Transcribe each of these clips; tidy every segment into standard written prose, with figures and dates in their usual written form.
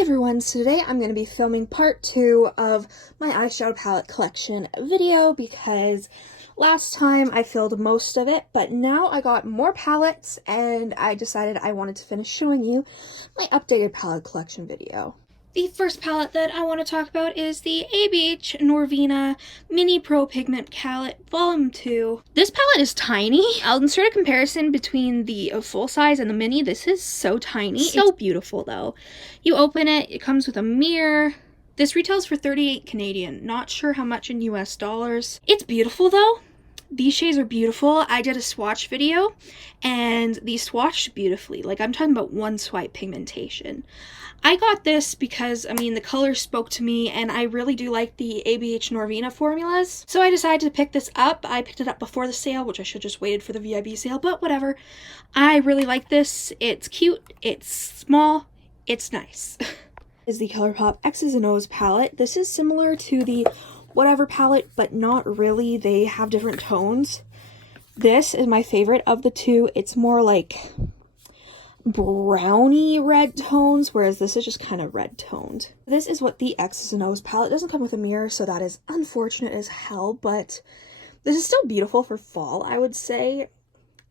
Hey everyone, so today I'm going to be filming part 2 of my eyeshadow palette collection video because last time I filled most of it, but now I got more palettes and I decided I wanted to finish showing you my updated palette collection video. The first palette that I want to talk about is the ABH Norvina Mini Pro Pigment Palette Volume 2. This palette is tiny. I'll insert a comparison between the full size and the mini. This is so tiny. So beautiful though. You open it, it comes with a mirror. This retails for 38 Canadian. Not sure how much in US dollars. It's beautiful though. These shades are beautiful. I did a swatch video and these swatched beautifully. Like, I'm talking about one swipe pigmentation. I got this because, I mean, the color spoke to me and I really do like the ABH Norvina formulas. So I decided to pick this up. I picked it up before the sale, which I should just waited for the VIB sale, but whatever. I really like this. It's cute, it's small, it's nice. Is the ColourPop X's and O's palette. This is similar to the Whatever palette, but not really. They have different tones. This is my favorite of the two. It's more like browny red tones, whereas this is just kind of red toned. This is what the X's and O's palette doesn't come with a mirror, so that is unfortunate as hell, but this is still beautiful for fall, I would say.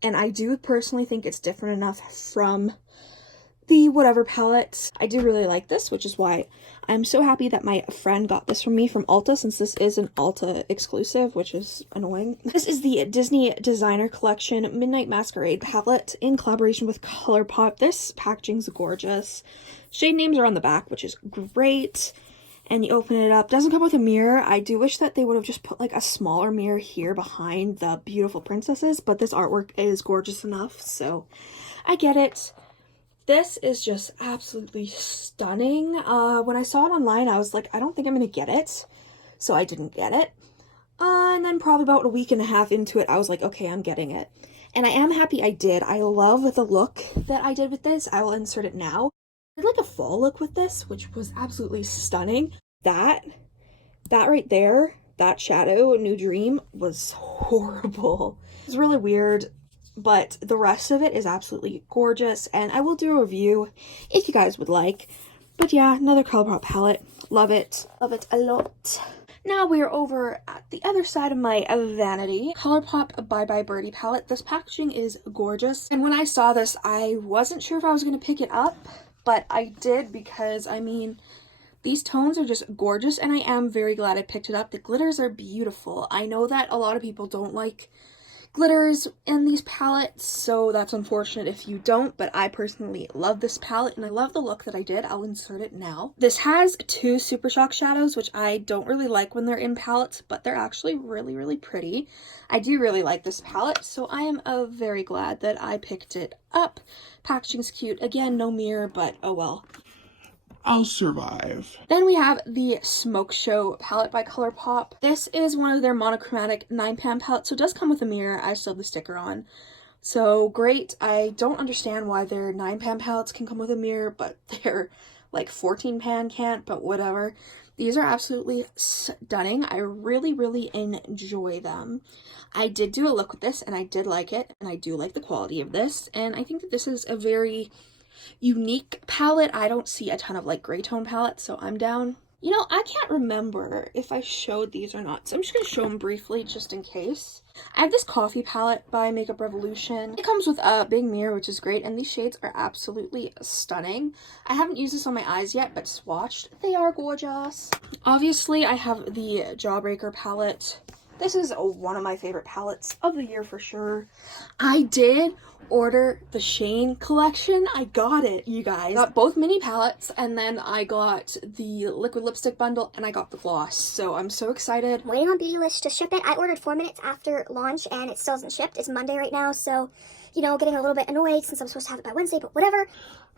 And I do personally think it's different enough from the Whatever palette. I do really like this, which is why I'm so happy that my friend got this from me from Ulta, since this is an Ulta exclusive, which is annoying. This is the Disney Designer Collection Midnight Masquerade palette in collaboration with ColourPop. This packaging's gorgeous. Shade names are on the back, which is great. And you open it up. Doesn't come with a mirror. I do wish that they would have just put like a smaller mirror here behind the beautiful princesses, but this artwork is gorgeous enough, so I get it. This is just absolutely stunning. When I saw it online, I was like, I don't think I'm going to get it. So I didn't get it. And then probably about a week and a half into it, I was like, okay, I'm getting it. And I am happy I did. I love the look that I did with this. I will insert it now. I did like a fall look with this, which was absolutely stunning. That right there, that shadow, New Dream, was horrible. It was really weird. But the rest of it is absolutely gorgeous, and I will do a review if you guys would like. But yeah, another ColourPop palette. Love it. Love it a lot. Now we are over at the other side of my vanity. ColourPop Bye Bye Birdie palette. This packaging is gorgeous. And when I saw this, I wasn't sure if I was going to pick it up, but I did because, I mean, these tones are just gorgeous, and I am very glad I picked it up. The glitters are beautiful. I know that a lot of people don't like glitters in these palettes, so that's unfortunate if you don't, but I personally love this palette and I love the look that I did. I'll insert it now. This has two Super Shock shadows, which I don't really like when they're in palettes, but they're actually really, really pretty. I do really like this palette, so I am very glad that I picked it up. Packaging's cute. Again, no mirror, but oh well. I'll survive. Then we have the Smoke Show palette by ColourPop. This is one of their monochromatic 9-pan palettes, so it does come with a mirror. I still have the sticker on. So great. I don't understand why their 9-pan palettes can come with a mirror, but their like 14-pan can't, but whatever. These are absolutely stunning. I really, really enjoy them. I did do a look with this and I did like it, and I do like the quality of this, and I think that this is a very unique palette. I don't see a ton of like gray tone palettes, so I'm down. You know, I can't remember if I showed these or not, so I'm just going to show them briefly just in case. I have this coffee palette by Makeup Revolution. It comes with a big mirror, which is great, and these shades are absolutely stunning. I haven't used this on my eyes yet, but swatched, they are gorgeous. Obviously, I have the Jawbreaker palette. This is one of my favorite palettes of the year for sure. I did order the Shane collection. I got it, you guys. I got both mini palettes, and then I got the liquid lipstick bundle, and I got the gloss. So I'm so excited. Waiting on Beautylish to ship it. I ordered 4 minutes after launch, and it still hasn't shipped. It's Monday right now, so, you know, getting a little bit annoyed since I'm supposed to have it by Wednesday, but whatever.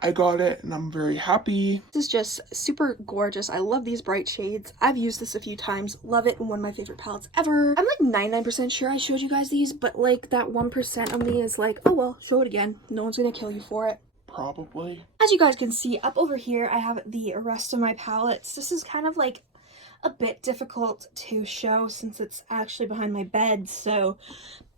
I got it and I'm very happy. This is just super gorgeous. I love these bright shades. I've used this a few times. Love it. One of my favorite palettes ever. I'm like 99% sure I showed you guys these, but like that 1% of me is like, oh well, show it again. No one's gonna kill you for it. Probably. As you guys can see up over here, I have the rest of my palettes. This is kind of like a bit difficult to show since it's actually behind my bed, so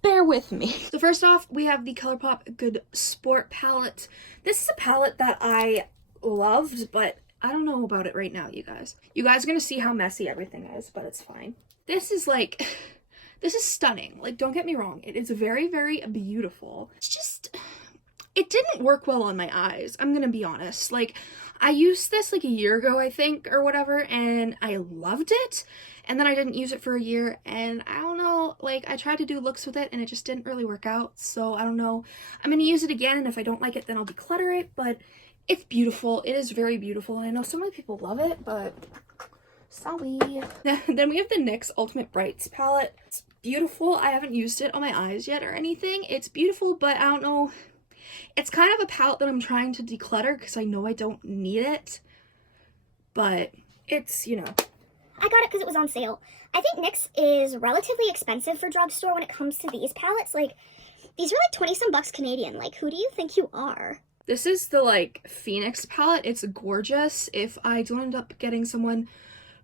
bear with me. So first off, we have the ColourPop Good Sport palette. This is a palette that I loved, but I don't know about it right now, you guys. You guys are gonna see how messy everything is, but it's fine. This is like, this is stunning. Like, don't get me wrong. It is very, very beautiful. It's just, it didn't work well on my eyes. I'm gonna be honest. Like, I used this like a year ago, I think, or whatever, and I loved it. And then I didn't use it for a year, and I don't know, like, I tried to do looks with it, and it just didn't really work out, so I don't know. I'm gonna use it again, and if I don't like it, then I'll declutter it, but it's beautiful. It is very beautiful. I know so many people love it, but sorry. Then we have the NYX Ultimate Brights palette. It's beautiful. I haven't used it on my eyes yet or anything. It's beautiful, but I don't know. It's kind of a palette that I'm trying to declutter because I know I don't need it, but it's, you know. I got it because it was on sale. I think NYX is relatively expensive for drugstore when it comes to these palettes. Like, these are like 20 some bucks Canadian. Like, who do you think you are? This is the, like, Phoenix palette. It's gorgeous. If I do end up getting someone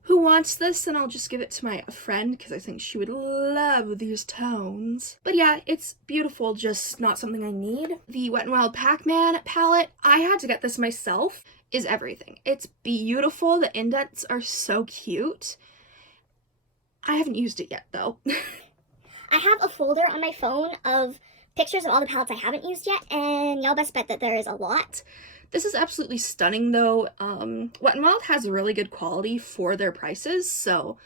who wants this, then I'll just give it to my friend because I think she would love these tones. But yeah, it's beautiful, just not something I need. The Wet n Wild Pac-Man palette, I had to get this myself, is everything. It's beautiful. The indents are so cute. I haven't used it yet, though. I have a folder on my phone of pictures of all the palettes I haven't used yet, and y'all best bet that there is a lot. This is absolutely stunning, though. Wet n Wild has really good quality for their prices, so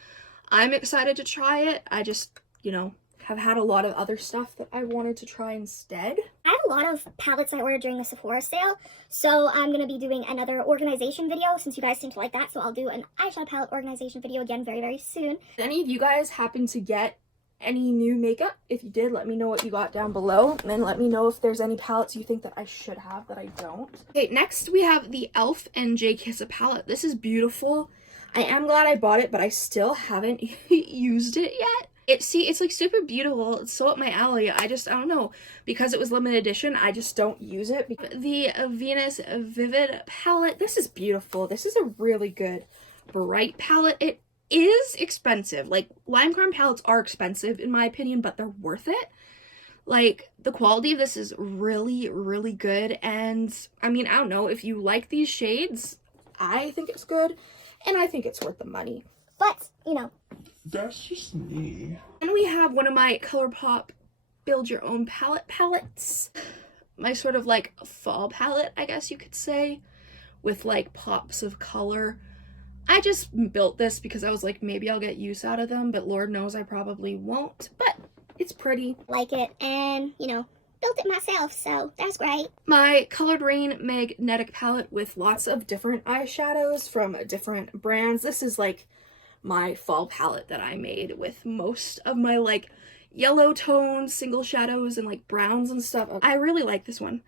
I'm excited to try it. I just, you know, have had a lot of other stuff that I wanted to try instead. I have a lot of palettes I ordered during the Sephora sale, so I'm going to be doing another organization video since you guys seem to like that, so I'll do an eyeshadow palette organization video again very, very soon. Did any of you guys happen to get any new makeup? If you did, let me know what you got down below, and then let me know if there's any palettes you think that I should have that I don't. Okay, next we have the e.l.f. and J. Kissa palette. This is beautiful. I am glad I bought it, but I still haven't used it yet. It's like super beautiful. It's so up my alley. I don't know. Because it was limited edition, I just don't use it. The Venus Vivid palette. This is beautiful. This is a really good bright palette. It is expensive. Like, Lime-Crime palettes are expensive in my opinion, but they're worth it. Like, the quality of this is really, really good. And, I mean, I don't know. If you like these shades, I think it's good. And I think it's worth the money. But, you know. That's just me. And we have one of my ColourPop Build Your Own palettes. My sort of, like, fall palette, I guess you could say. With, like, pops of color. I just built this because I was like, maybe I'll get use out of them, but Lord knows I probably won't. But it's pretty. Like it, and, you know, built it myself, so that's great. My Colored Rain Magnetic palette with lots of different eyeshadows from different brands. This is like my fall palette that I made with most of my like yellow tones, single shadows, and like browns and stuff. I really like this one.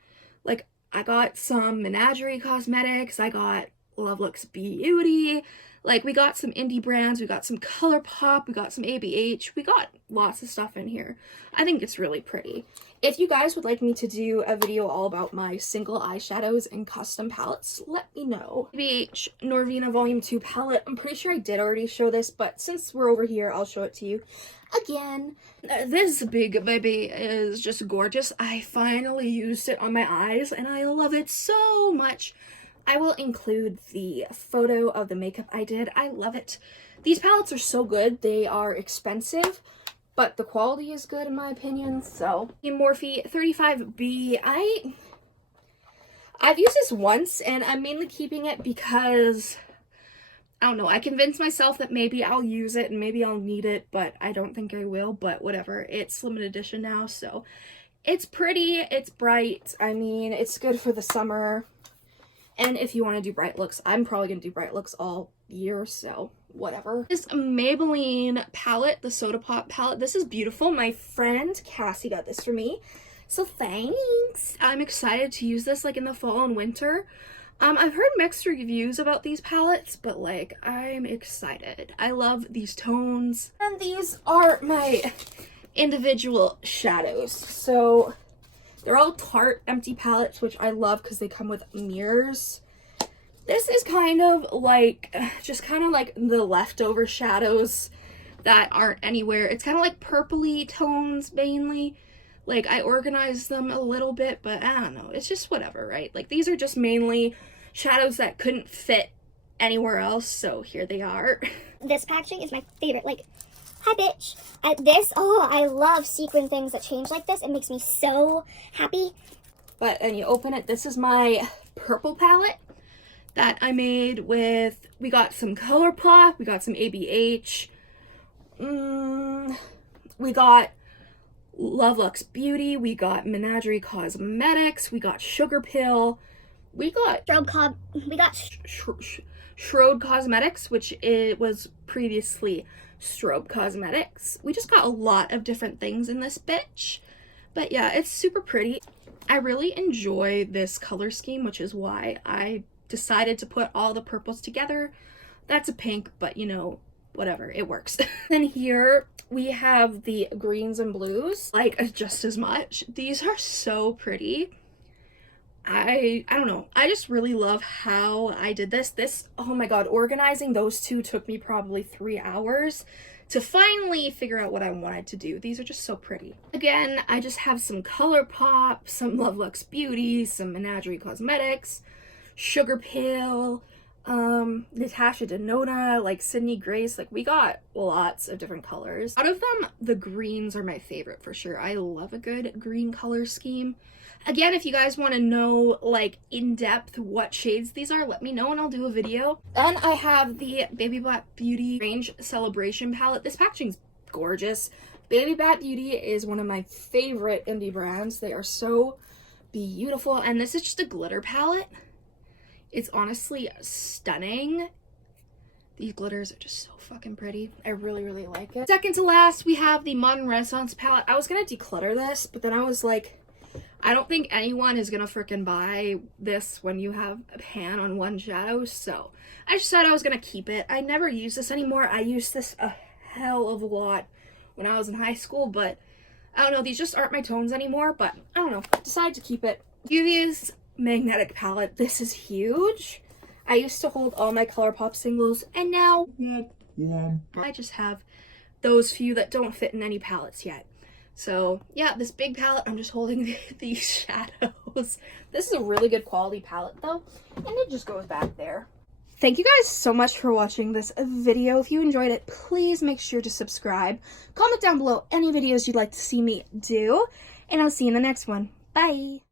Like, I got some Menagerie Cosmetics, I got Love Looks Beauty, like, we got some indie brands, we got some ColourPop, we got some ABH, we got lots of stuff in here. I think it's really pretty. If you guys would like me to do a video all about my single eyeshadows and custom palettes, let me know. ABH Norvina Volume 2 palette, I'm pretty sure I did already show this, but since we're over here, I'll show it to you again. This big baby is just gorgeous. I finally used it on my eyes, and I love it so much. I will include the photo of the makeup I did. I love it. These palettes are so good. They are expensive, but the quality is good in my opinion. So, Morphe 35B. I've used this once, and I'm mainly keeping it because, I don't know, I convinced myself that maybe I'll use it and maybe I'll need it, but I don't think I will, but whatever. It's limited edition now, so it's pretty, it's bright. I mean, it's good for the summer. And if you want to do bright looks, I'm probably going to do bright looks all year, so whatever. This Maybelline palette, the Soda Pop palette, this is beautiful. My friend Cassie got this for me, so thanks. I'm excited to use this like in the fall and winter. I've heard mixed reviews about these palettes, but like, I'm excited. I love these tones. And these are my individual shadows. So they're all Tarte empty palettes, which I love because they come with mirrors. This is kind of like, just kind of like the leftover shadows that aren't anywhere. It's kind of like purpley tones mainly. Like, I organized them a little bit, but I don't know. It's just whatever, right? Like, these are just mainly shadows that couldn't fit anywhere else, so here they are. This packaging is my favorite. Like, hi, bitch. I love sequin things that change like this. It makes me so happy. But, and you open it, this is my purple palette that I made with, we got some ColourPop, we got some ABH, we got Love Lux Beauty, we got Menagerie Cosmetics, we got Sugar Pill, we got Shrode Cosmetics, which it was previously Strobe Cosmetics. We just got a lot of different things in this bitch. But yeah, it's super pretty. I really enjoy this color scheme, which is why I decided to put all the purples together. That's a pink, but you know, whatever, it works. Then here we have the greens and blues, like just as much. These are so pretty. I don't know, I just really love how I did this. Oh my god, organizing those two took me probably 3 hours to finally figure out what I wanted to do. These are just so pretty. Again, I just have some ColourPop, some Love Lux Beauty, some Menagerie Cosmetics, Sugar Pill, Natasha Denona, like Sydney Grace, like we got lots of different colors. Out of them, the greens are my favorite for sure. I love a good green color scheme. Again, if you guys want to know like in depth what shades these are, let me know and I'll do a video. Then I have the Baby Black Beauty Range Celebration palette. This packaging's gorgeous. Baby Black Beauty is one of my favorite indie brands. They are so beautiful, and this is just a glitter palette. It's honestly stunning. These glitters are just so fucking pretty. I really, really like it. Second to last, we have the Modern Renaissance palette. I was gonna declutter this, but then I was like, I don't think anyone is gonna freaking buy this when you have a pan on one shadow, so I just said I was gonna keep it. I never use this anymore. I used this a hell of a lot when I was in high school, but I don't know, these just aren't my tones anymore, but I don't know, decided to keep it. UV's magnetic palette. This is huge. I used to hold all my ColourPop singles, and now I just have those few that don't fit in any palettes yet. So yeah, this big palette, I'm just holding these shadows. This is a really good quality palette though, and it just goes back there. Thank you guys so much for watching this video. If you enjoyed it, please make sure to subscribe. Comment down below any videos you'd like to see me do, and I'll see you in the next one. Bye!